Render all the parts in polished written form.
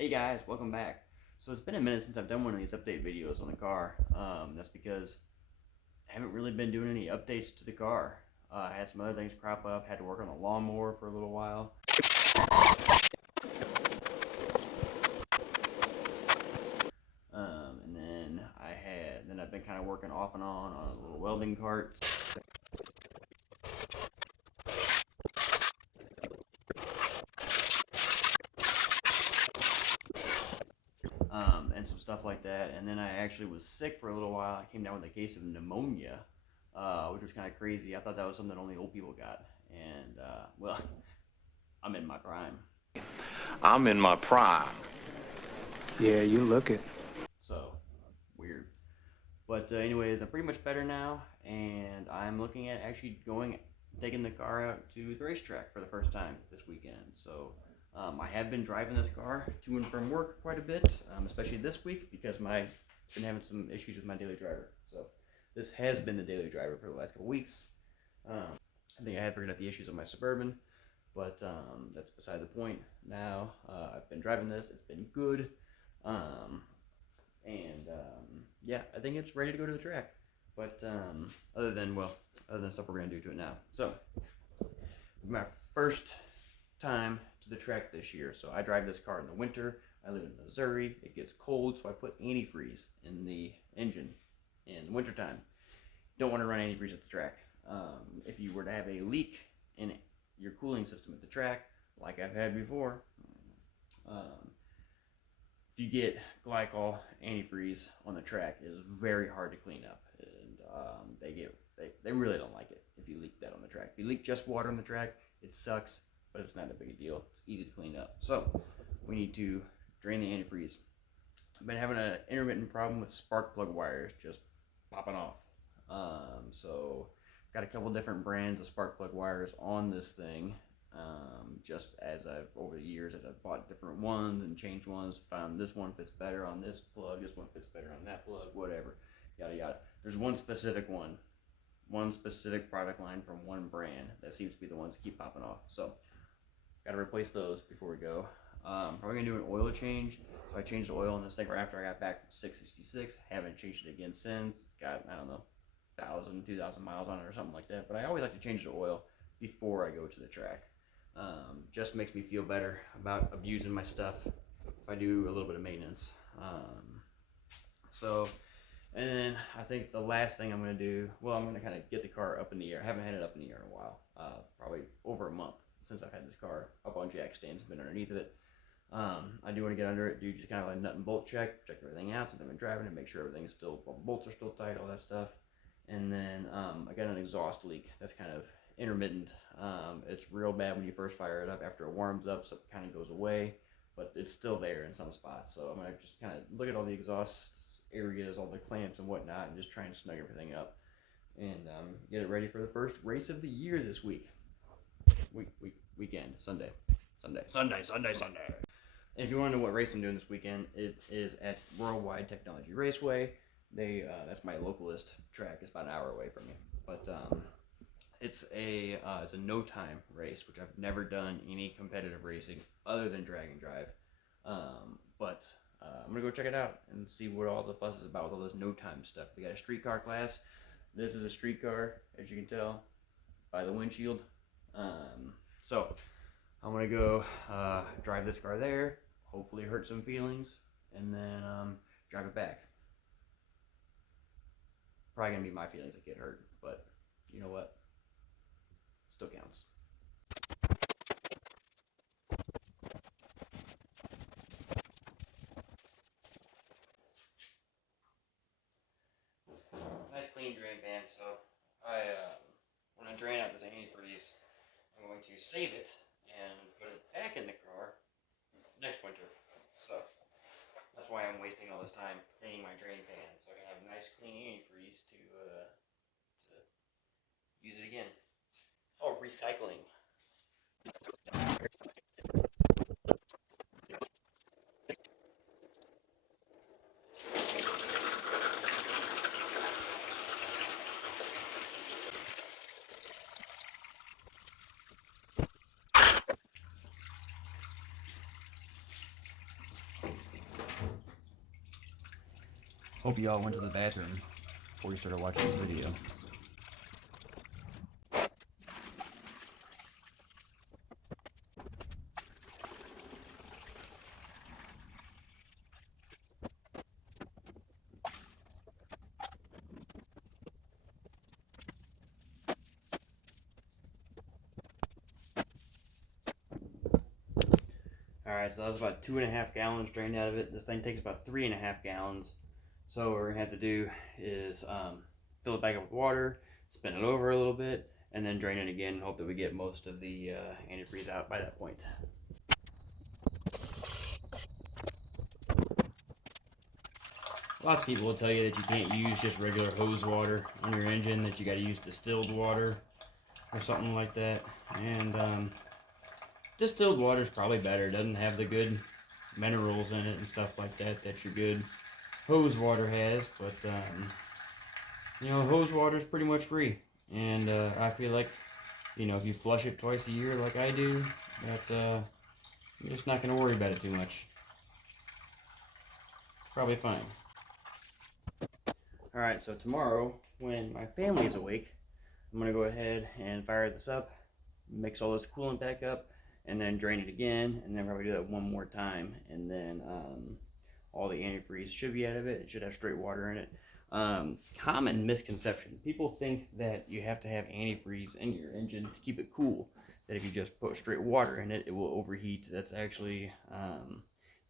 Hey guys, welcome back. So it's been a minute since I've done one of these update videos on the car. That's because I haven't really been doing any updates to the car. I had some other things crop up, had to work on the lawnmower for a little while. And then I've been kind of working off and on a little welding cart. And some stuff like that. And then I actually was sick for a little while. I came down with a case of pneumonia, which was kind of crazy. I thought that was something only old people got. And, well, I'm in my prime. I'm in my prime. Yeah, you look it. So, weird. But anyways, I'm pretty much better now, and I'm looking at actually taking the car out to the racetrack for the first time this weekend. So I have been driving this car to and from work quite a bit, especially this week because I've been having some issues with my daily driver. So this has been the daily driver for the last couple weeks. I think I had figured out the issues with my Suburban, but that's beside the point. Now I've been driving this; it's been good. Um, and yeah, I think it's ready to go to the track. But other than stuff we're gonna do to it now. So my first time to the track this year. So I drive this car in the winter. I live in Missouri. It gets cold, so I put antifreeze in the engine in the wintertime. Don't want to run antifreeze at the track. If you were to have a leak in your cooling system at the track, like I've had before, um, if you get glycol antifreeze on the track, it is very hard to clean up, and they really don't like it if you leak that on the track. If you leak just water on the track, it sucks, but it's not a big deal. It's easy to clean up. So we need to drain the antifreeze. I've been having an intermittent problem with spark plug wires just popping off. So got a couple different brands of spark plug wires on this thing. Just as over the years, as I've bought different ones and changed ones, found this one fits better on this plug, this one fits better on that plug, whatever, yada yada. There's one specific product line from one brand that seems to be the ones that keep popping off. So, got to replace those before we go. Probably gonna do an oil change. So I changed the oil in this thing right after I got back from 666. Haven't changed it again since. It's got, I don't know, 2,000 miles on it or something like that. But I always like to change the oil before I go to the track. Just makes me feel better about abusing my stuff if I do a little bit of maintenance. So, and then I think the last thing I'm going to do, I'm going to kind of get the car up in the air. I haven't had it up in the air in a while, probably over a month since I've had this car up on jack stands, been underneath of it. I do want to get under it, do just kind of like nut and bolt check everything out since I've been driving it, make sure everything's still, all the bolts are still tight, all that stuff. And then I got an exhaust leak that's kind of intermittent. It's real bad when you first fire it up. After it warms up, so it kind of goes away, but it's still there in some spots. So I'm gonna just kind of look at all the exhaust areas, all the clamps and whatnot, and just try and snug everything up and get it ready for the first race of the year this weekend, Sunday. And if you want to know what race I'm doing this weekend, it is at Worldwide Technology Raceway. That's my localist track. It's about an hour away from me, but it's a no time race, which I've never done any competitive racing other than drag and drive. But I'm gonna go check it out and see what all the fuss is about with all this no time stuff. We got a street car class. This is a street car, as you can tell by the windshield. So I'm gonna go drive this car there. Hopefully hurt some feelings, and then drive it back. Probably gonna be my feelings that get hurt, but you know what? It still counts. Nice clean drain pan. So when I drain out this antifreeze, I'm going to save it and put it back in the car next winter. So that's why I'm wasting all this time cleaning my drain pan, so I can have nice clean antifreeze to use it again. Oh, recycling. Hope you all went to the bathroom before you started watching this video. Alright, so that was about 2.5 gallons drained out of it. This thing takes about 3.5 gallons. So what we're gonna have to do is fill it back up with water, spin it over a little bit, and then drain it again and hope that we get most of the antifreeze out by that point. Lots of people will tell you that you can't use just regular hose water on your engine, that you gotta use distilled water or something like that. And distilled water is probably better. It doesn't have the good minerals in it and stuff like that that your good hose water has. But you know, hose water is pretty much free, and I feel like, you know, if you flush it twice a year like I do, that you're just not gonna worry about it too much. Probably fine. All right, so tomorrow when my family's awake, I'm gonna go ahead and fire this up, mix all this coolant back up, and then drain it again, and then probably do that one more time, and then all the antifreeze should be out of it. It should have straight water in it. Common misconception: people think that you have to have antifreeze in your engine to keep it cool, that if you just put straight water in it, it will overheat. That's actually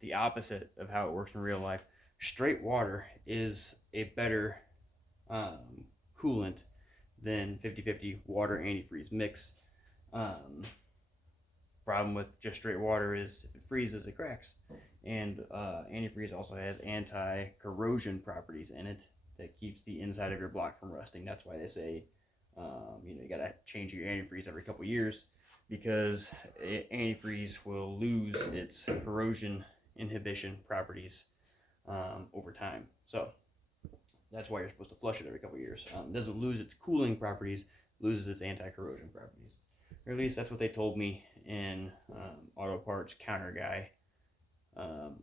the opposite of how it works in real life. Straight water is a better coolant than 50-50 water antifreeze mix. Problem with just straight water is if it freezes, it cracks. And antifreeze also has anti-corrosion properties in it that keeps the inside of your block from rusting. That's why they say, you know, you gotta change your antifreeze every couple years, because antifreeze will lose its corrosion inhibition properties over time. So that's why you're supposed to flush it every couple years. It doesn't lose its cooling properties, loses its anti-corrosion properties. Or at least that's what they told me in auto parts counter guy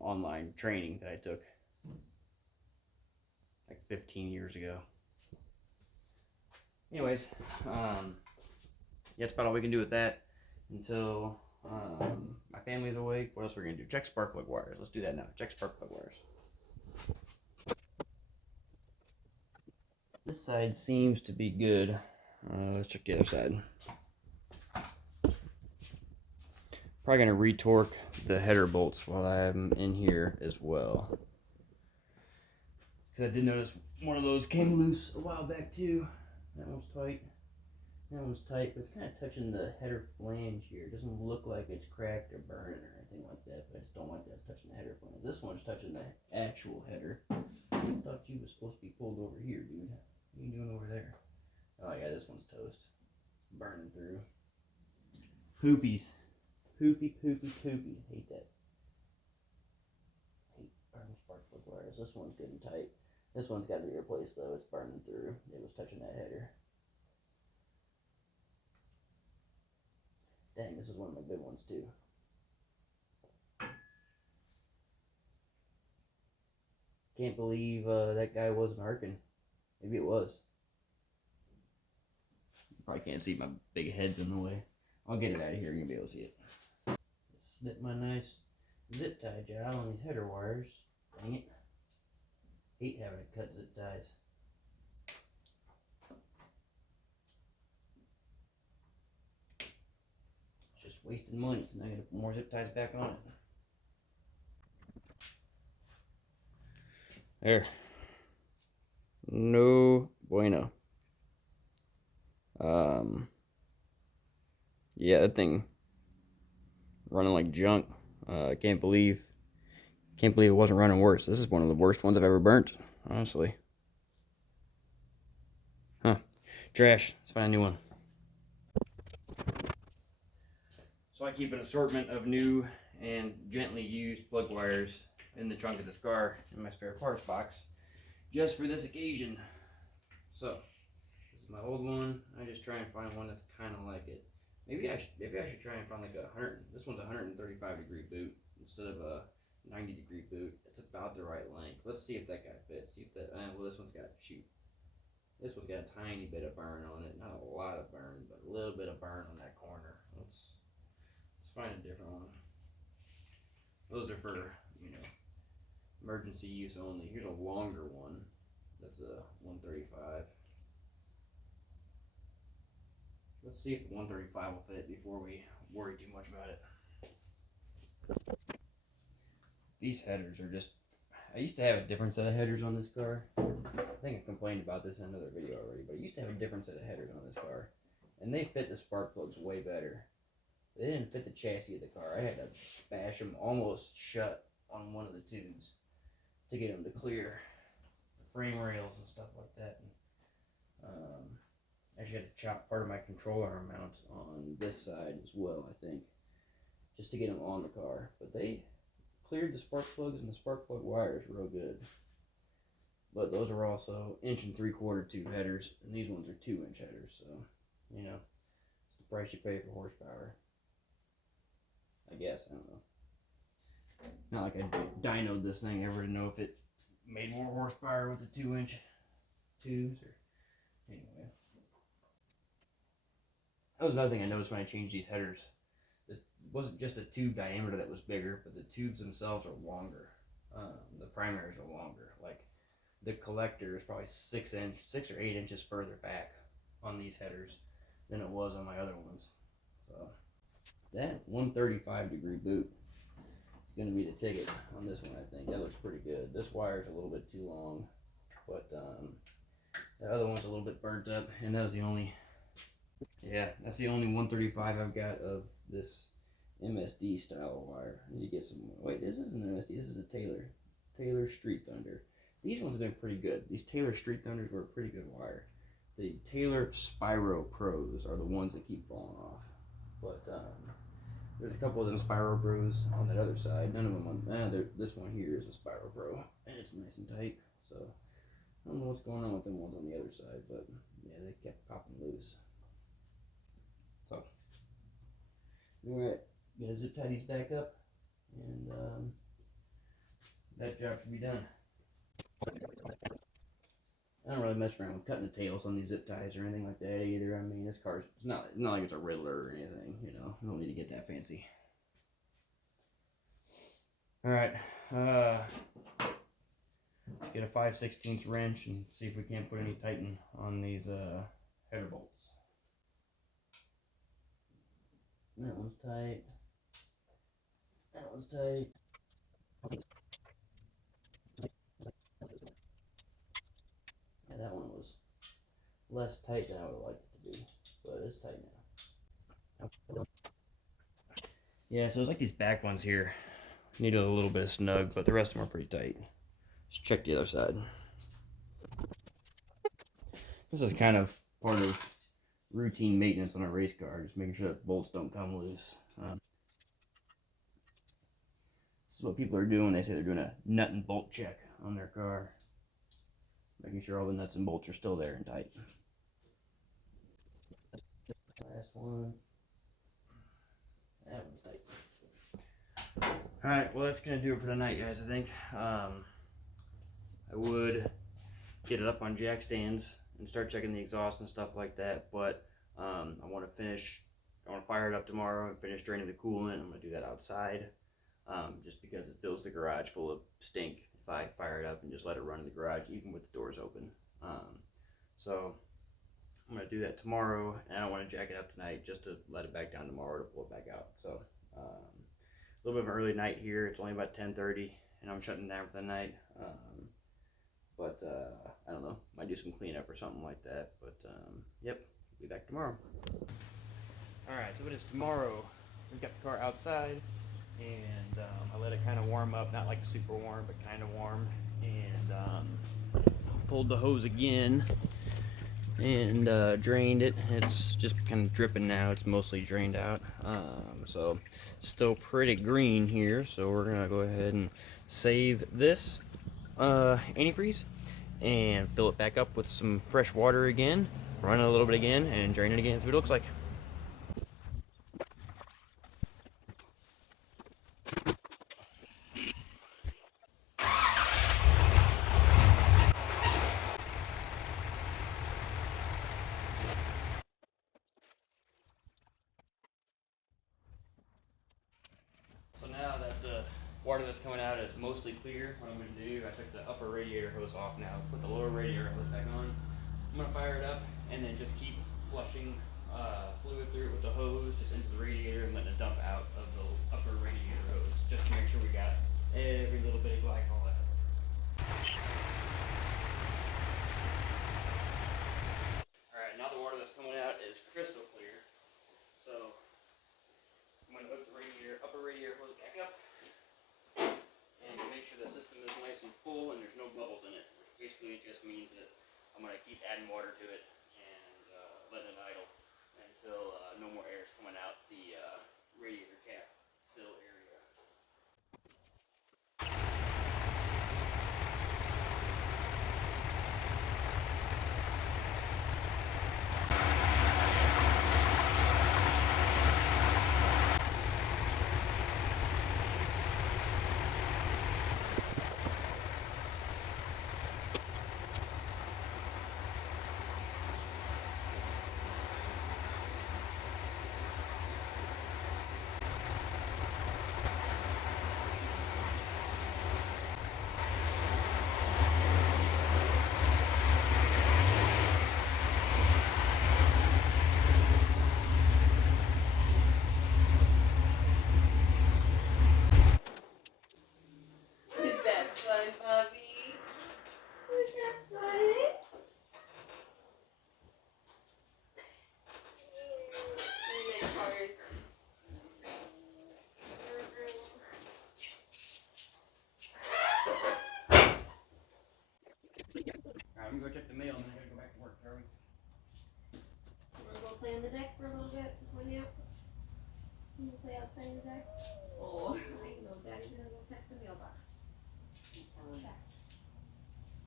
online training that I took like 15 years ago. Anyways, yeah, that's about all we can do with that until my family's awake. What else are we gonna do? Check spark plug wires. Let's do that now. Check spark plug wires. This side seems to be good. Let's check the other side. Probably gonna retorque the header bolts while I'm in here as well, because I did notice one of those came loose a while back too. That one's tight. That one's tight, but it's kind of touching the header flange here. It doesn't look like it's cracked or burning or anything like that, but I just don't like that touching the header flange. This one's touching the actual header. I thought you was supposed to be pulled over here, dude. What are you doing over there? Oh yeah, this one's toast. Burning through. Poopies. Poopy, poopy, poopy. Hate that. Hate burning spark plug wires. This one's good and tight. This one's got to be replaced though. It's burning through. It was touching that header. Dang, this is one of my good ones too. Can't believe that guy wasn't arcing. Maybe it was. Probably can't see, my big head's in the way. I'll get it out of here and you'll be able to see it. Snip my nice zip tie job on these header wires. Dang it. Hate having to cut zip ties. It's just wasting money. Now I gotta put more zip ties back on it. There. No bueno. Yeah, that thing running like junk. Can't believe it wasn't running worse. This is one of the worst ones I've ever burnt, honestly. Huh. Trash. Let's find a new one. So I keep an assortment of new and gently used plug wires in the trunk of this car in my spare parts box, just for this occasion. So this is my old one. I just try and find one that's kind of like it. Maybe I should try and find like this one's a 135 degree boot instead of a 90-degree boot. It's about the right length. Let's see if that guy fits. See if that. Well, this one's got shoot. This one's got a tiny bit of burn on it. Not a lot of burn, but a little bit of burn on that corner. Let's find a different one. Those are for emergency use only. Here's a longer one. That's a 135. Let's see if the 135 will fit before we worry too much about it. These headers are just. I used to have a different set of headers on this car. I think I complained about this in another video already, but I used to have a different set of headers on this car. And they fit the spark plugs way better. They didn't fit the chassis of the car. I had to bash them almost shut on one of the tubes to get them to clear the frame rails and stuff like that. And, I actually had to chop part of my controller arm mount on this side as well, I think, just to get them on the car. But they cleared the spark plugs and the spark plug wires real good. But those are also 1 3/4 tube headers, and these ones are 2-inch headers. So, it's the price you pay for horsepower. I guess, I don't know. Not like I dynoed this thing ever to know if it made more horsepower with the 2-inch tubes. Or anyway, that was another thing I noticed when I changed these headers. It wasn't just a tube diameter that was bigger, but the tubes themselves are longer. The primaries are longer. Like the collector is probably 6 or 8 inches further back on these headers than it was on my other ones. So that 135-degree boot is going to be the ticket on this one, I think. That looks pretty good. This wire's a little bit too long, but the other one's a little bit burnt up, and that was the only, that's the only 135 I've got of this MSD style wire. I need to get some, wait, this isn't an MSD, this is a Taylor Street Thunder. These ones have been pretty good. These Taylor Street Thunders were a pretty good wire. The Taylor Spyro Pros are the ones that keep falling off. But there's a couple of them Spyro Pros on that other side. None of them on, this one here is a Spyro Pro, and it's nice and tight. So I don't know what's going on with them ones on the other side, but yeah, they kept popping loose. So, alright, gotta zip tie these back up, and that job should be done. I don't really mess around with cutting the tails on these zip ties or anything like that either. I mean, this car's not like it's a Riddler or anything, I don't need to get that fancy. Alright, let's get a 5/16 wrench and see if we can't put any Titan on these header bolts. That one's tight. That one's tight. Yeah, that one was less tight than I would like it to be, but it's tight now. Yeah, so it's like these back ones here needed a little bit of snug, but the rest of them are pretty tight. Let's check the other side. This is kind of part of routine maintenance on a race car, just making sure that bolts don't come loose. This is what people are doing. They say they're doing a nut and bolt check on their car, making sure all the nuts and bolts are still there and tight. Last one. That one's tight. Alright, well that's going to do it for tonight, guys, I think. I would get it up on jack stands and start checking the exhaust and stuff like that, but I want to fire it up tomorrow and finish draining the coolant. I'm going to do that outside, just because it fills the garage full of stink if I fire it up and just let it run in the garage, even with the doors open. So I'm going to do that tomorrow, and I don't want to jack it up tonight just to let it back down tomorrow to pull it back out. So a little bit of an early night here. It's only about 10:30, and I'm shutting down for the night. But I don't know, might do some cleanup or something like that. But yep, be back tomorrow. Alright, so it is tomorrow. We've got the car outside, and I let it kind of warm up, not like super warm, but kind of warm. And pulled the hose again and drained it. It's just kind of dripping now. It's mostly drained out. So still pretty green here, so we're gonna go ahead and save this antifreeze and fill it back up with some fresh water again, run it a little bit again, and drain it again. See what it looks like. water that's coming out is mostly clear. What I'm going to do, I took the upper radiator hose off now, put the lower radiator hose back on. I'm going to fire it up and then just keep flushing fluid through it with the hose just into the radiator and letting it dump out of the upper radiator hose just to make sure we got every little bit of glycol out. Alright, now the water that's coming out is crystal clear. So I'm going to hook the upper radiator hose back up and make sure the system is nice and full and there's no bubbles in it, which basically just means that I'm going to keep adding water to it and letting it idle until no more air is coming out the radiator cap fill area. Is that fun, Bobby? Was that funny? Alright, I'm going to go check the mail and then I gotta go back to work, Charlie. You wanna go play on the deck for a little bit before the out? You wanna play outside the deck? Oh, I know Daddy's gonna go check the mailbox. He's coming back.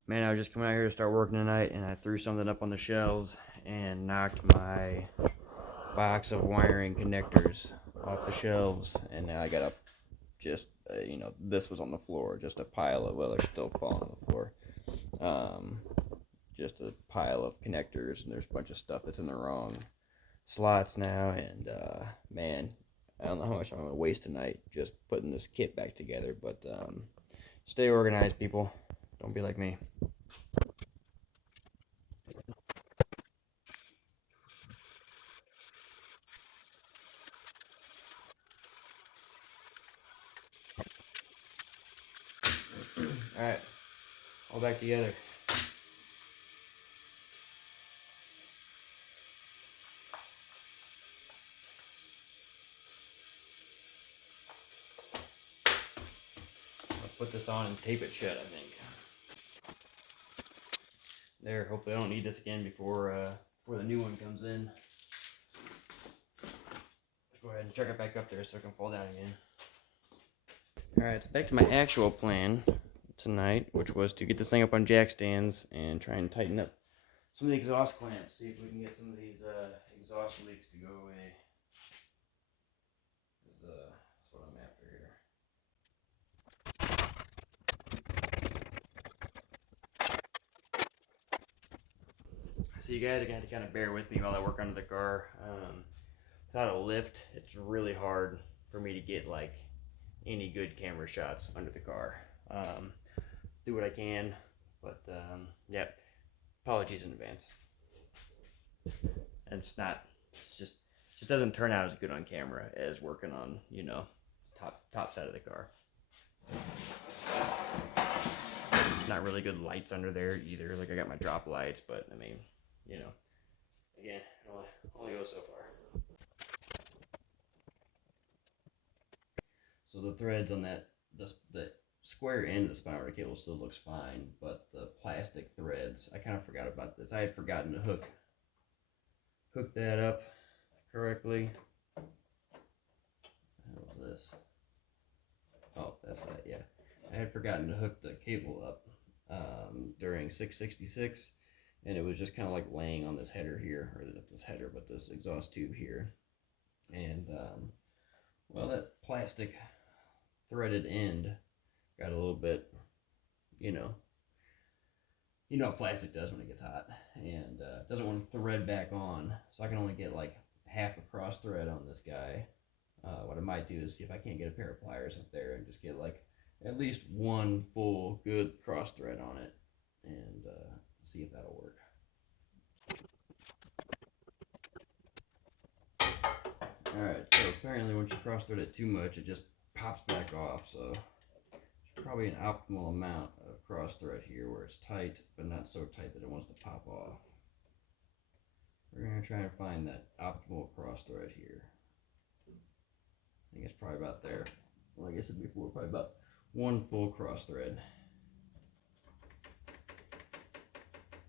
Man, I was just coming out here to start working tonight and I threw something up on the shelves and knocked my box of wiring connectors off the shelves, and now I got a just this was on the floor, just a pile of, well, they're still falling on the floor, just a pile of connectors, and there's a bunch of stuff that's in the wrong slots now, and man, I don't know how much I'm gonna waste tonight just putting this kit back together, but stay organized, people, don't be like me. Alright, all back together. I'll put this on and tape it shut, I think. There, hopefully I don't need this again before the new one comes in. Let's go ahead and chuck it back up there so it can fall down again. Alright, so back to my actual plan tonight, which was to get this thing up on jack stands and try and tighten up some of the exhaust clamps, see if we can get some of these exhaust leaks to go away. That's what I'm after here. So you guys are going to have to kind of bear with me while I work under the car. Without a lift, it's really hard for me to get like any good camera shots under the car. Do what I can, but yeah, apologies in advance. And it's just doesn't turn out as good on camera as working on, top side of the car. Not really good lights under there either. Like I got my drop lights, but I mean, again, only goes so far. So the threads on the square end of the spinal cord cable still looks fine, but the plastic threads, I kind of forgot about this. I had forgotten to hook that up correctly. What was this? Oh, that's that, yeah. I had forgotten to hook the cable up during 666, and it was just kind of like laying on this header here, or not this header, but this exhaust tube here. And, well, that plastic threaded end got a little bit, you know how plastic does when it gets hot, and doesn't want to thread back on, so I can only get like half a cross thread on this guy. What I might do is see if I can't get a pair of pliers up there and just get like at least one full good cross thread on it, and see if that'll work. Alright, so apparently once you cross thread it too much, it just pops back off, so there's probably an optimal amount of cross thread here where it's tight, but not so tight that it wants to pop off. We're going to try and find that optimal cross thread here. I think it's probably about there. Like I said before, probably about one full cross thread.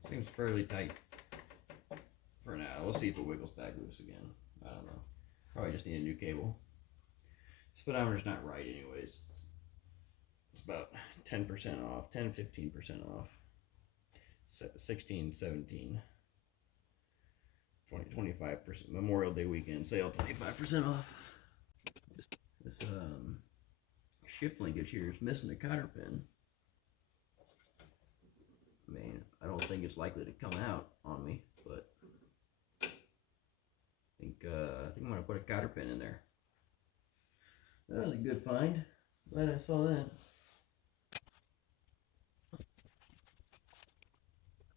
Seems fairly tight for now. We'll see if it wiggles back loose again. I don't know. Probably just need a new cable. Speedometer's not right anyways. It's about 10% off, 10-15% off. 16, 17. 25%. Memorial Day weekend sale, 25% off. This shift linkage here is missing a cotter pin. I mean, I don't think it's likely to come out on me, but I think I'm gonna put a cotter pin in there. That was a good find. Glad I saw that.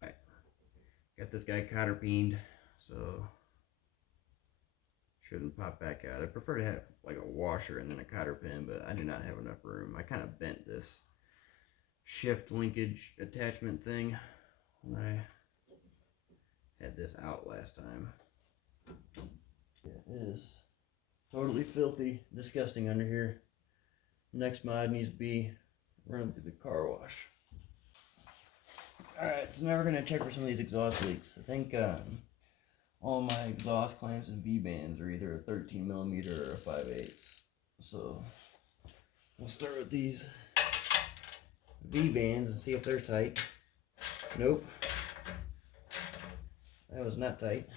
Alright, got this guy cotter pined, so shouldn't pop back out. I prefer to have like a washer and then a cotter pin, but I do not have enough room. I kind of bent this shift linkage attachment thing when I had this out last time. Yeah, it is totally filthy, disgusting under here. Next mod needs to be run through the car wash. Alright, so now we're going to check for some of these exhaust leaks. I think all my exhaust clamps and V-bands are either a 13mm or a 5/8. So we'll start with these V-bands and see if they're tight. Nope. That was not tight.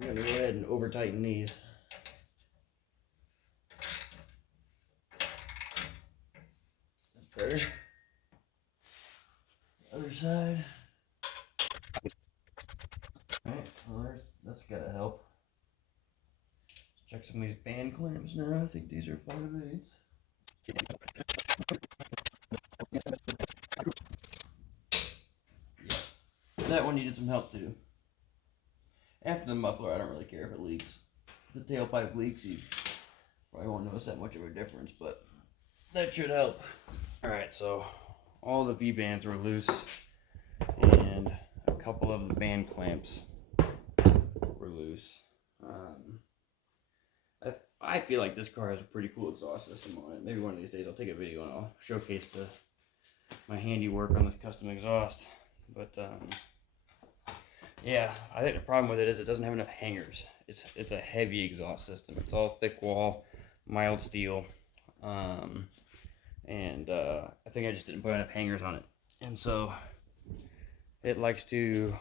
I'm going to go ahead and over tighten these. That's better. Other side. Alright, well that's gotta help. Let's check some of these band clamps now. I think these are 5/8. Yeah, that one needed some help too. After the muffler, I don't really care if it leaks. If the tailpipe leaks, you probably won't notice that much of a difference, but that should help. Alright, so all the V-bands were loose, and a couple of the band clamps were loose. I feel like this car has a pretty cool exhaust system on it. Maybe one of these days I'll take a video and I'll showcase my handiwork on this custom exhaust. But yeah, I think the problem with it is it doesn't have enough hangers. It's a heavy exhaust system. It's all thick wall, mild steel, and I think I just didn't put enough hangers on it, and so it likes to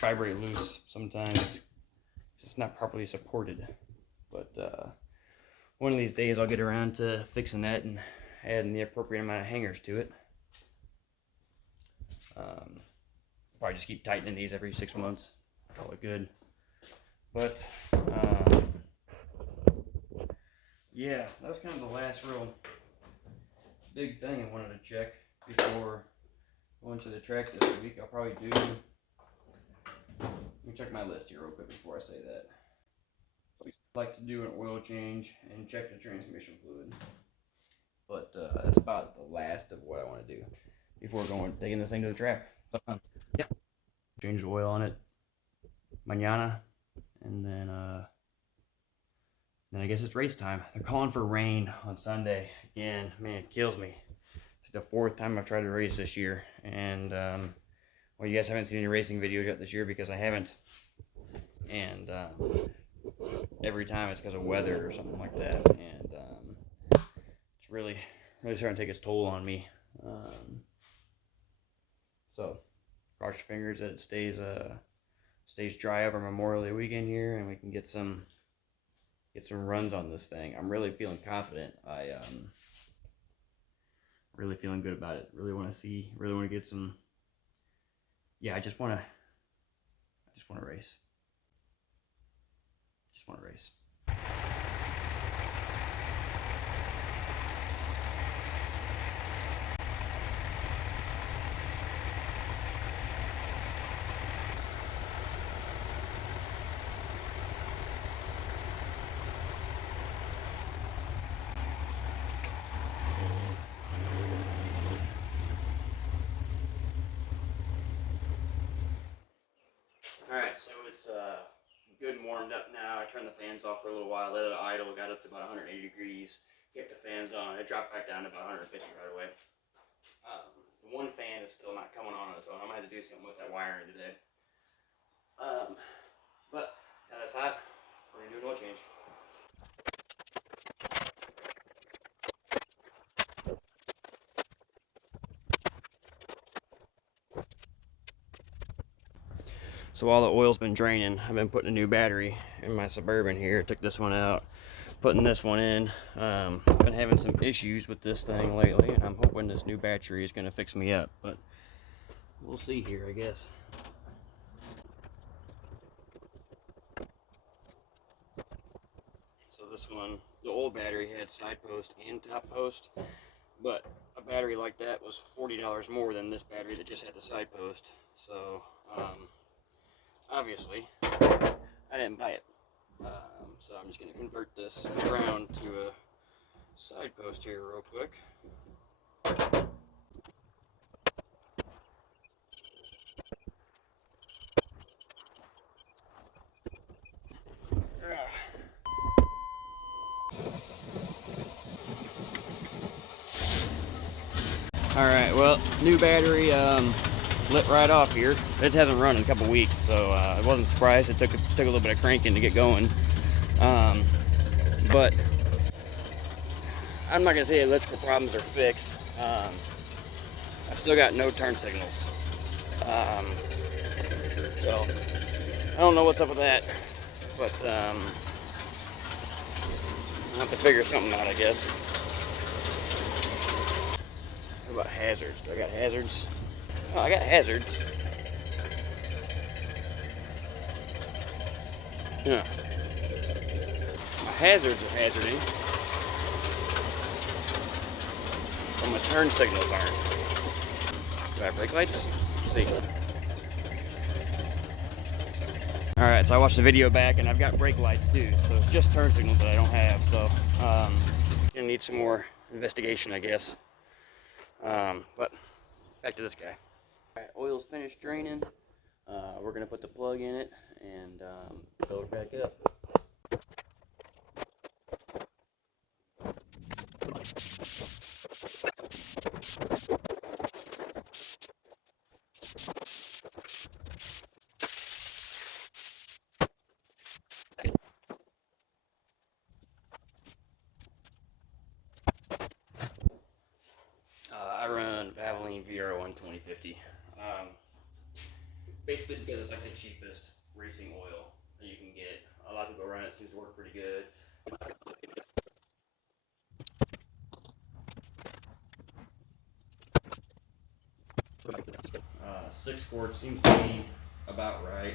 vibrate loose sometimes. It's not properly supported. But one of these days I'll get around to fixing that and adding the appropriate amount of hangers to it. Probably just keep tightening these every 6 months. Call it good. But yeah, that was kind of the last real big thing I wanted to check before going to the track this week. I'll probably do. Let me check my list here real quick before I say that. I'd like to do an oil change and check the transmission fluid. But that's about the last of what I want to do before taking this thing to the track. But, yeah, change the oil on it mañana, and then I guess it's race time. They're calling for rain on Sunday again. Man, it kills me. It's the 4th time I've tried to race this year, and well, you guys haven't seen any racing videos yet this year because I haven't, and every time it's because of weather or something like that, and it's really starting to take its toll on me. So cross your fingers that it stays dry over Memorial Day weekend here, and we can get some runs on this thing. I'm really feeling confident. Really feeling good about it. Really want to get some. Yeah, I just want to race. Just want to race. Alright, so it's good and warmed up now. I turned the fans off for a little while, let it idle, got up to about 180 degrees, kept the fans on. It dropped back down to about 150 right away. The one fan is still not coming on its own. I'm gonna have to do something with that wiring today. But now that's hot, we're gonna do an oil change. So while the oil's been draining, I've been putting a new battery in my Suburban here. Took this one out, putting this one in. Been having some issues with this thing lately, and I'm hoping this new battery is gonna fix me up, but we'll see here, I guess. So this one, the old battery had side post and top post, but a battery like that was $40 more than this battery that just had the side post. So obviously I didn't buy it. So I'm just going to convert this ground to a side post here real quick. Alright, well, new battery lit right off here. It hasn't run in a couple weeks, so I wasn't surprised. It took a little bit of cranking to get going. But I'm not going to say electrical problems are fixed. I've still got no turn signals. So I don't know what's up with that, but I'll have to figure something out, I guess. What about hazards? Do I got hazards? Oh, I got hazards. Yeah. My hazards are hazarding, but my turn signals aren't. Do I have brake lights? Let's see. Alright, so I watched the video back and I've got brake lights too. So it's just turn signals that I don't have. So gonna need some more investigation, I guess. But back to this guy. Alright, oil's finished draining. We're gonna put the plug in it and fill it back up. I run Valvoline VR1 2050. Basically because it's like the cheapest racing oil that you can get. A lot of people run it, seems to work pretty good. 6 quarts seems to be about right.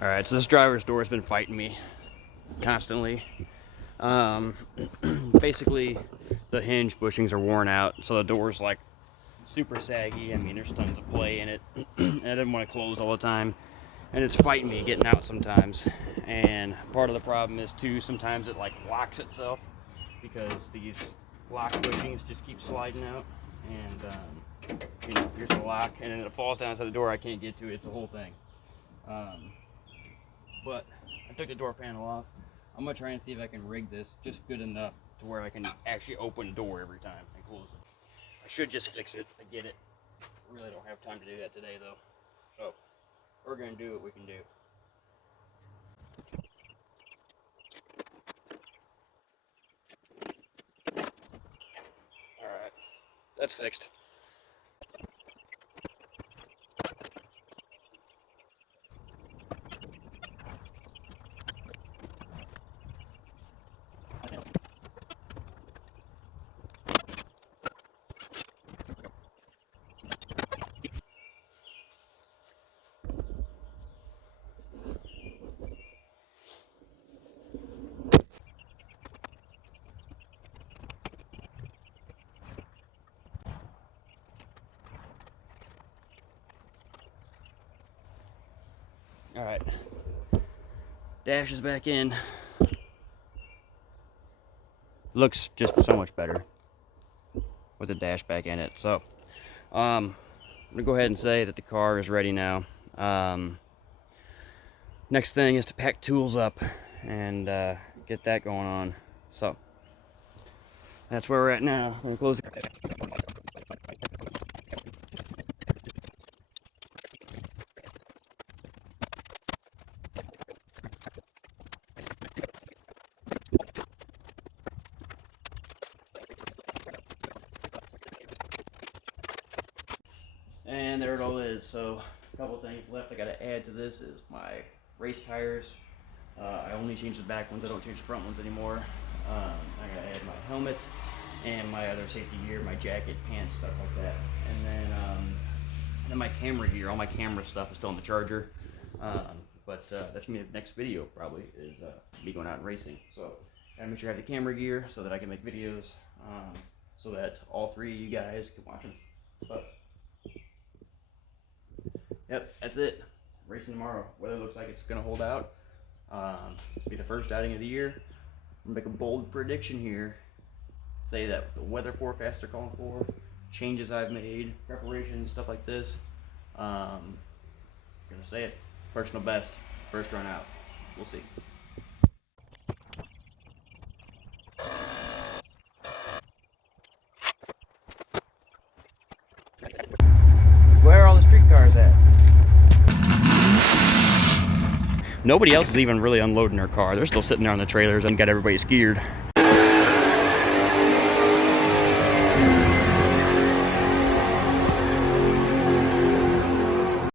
Alright, so this driver's door has been fighting me constantly. Basically, the hinge bushings are worn out, so the door's like super saggy. I mean, there's tons of play in it, and I didn't want to close all the time. And it's fighting me getting out sometimes. And part of the problem is too, sometimes it like locks itself because these lock bushings just keep sliding out. And you know, here's the lock, and then it falls down inside the door. I can't get to it. It's a whole thing. But I took the door panel off. I'm gonna try and see if I can rig this just good enough to where I can actually open the door every time and close it. I should just fix it. I get it. Really don't have time to do that today though. So we're gonna do what we can do. Alright, that's fixed. Dash is back in. Looks just so much better with the dash back in it. So, I'm gonna go ahead and say that the car is ready now. Next thing is to pack tools up and get that going on. So, that's where we're at now. I'm gonna close it. And there it all is. So a couple things left I gotta add to this is my race tires. I only change the back ones, I don't change the front ones anymore. I gotta add my helmet and my other safety gear, my jacket, pants, stuff like that. And then my camera gear, all my camera stuff is still in the charger. But that's gonna be the next video probably, is me going out and racing. So gotta make sure I have the camera gear so that I can make videos, so that all three of you guys can watch them. But yep, that's it. Racing tomorrow. Weather looks like it's gonna hold out. Be the first outing of the year. I'm gonna make a bold prediction here. Say that the weather forecasts are calling for, changes I've made, preparations, stuff like this. Gonna say it. Personal best. First run out. We'll see. Where are all the street cars at? Nobody else is even really unloading their car. They're still sitting there on the trailers and got everybody scared.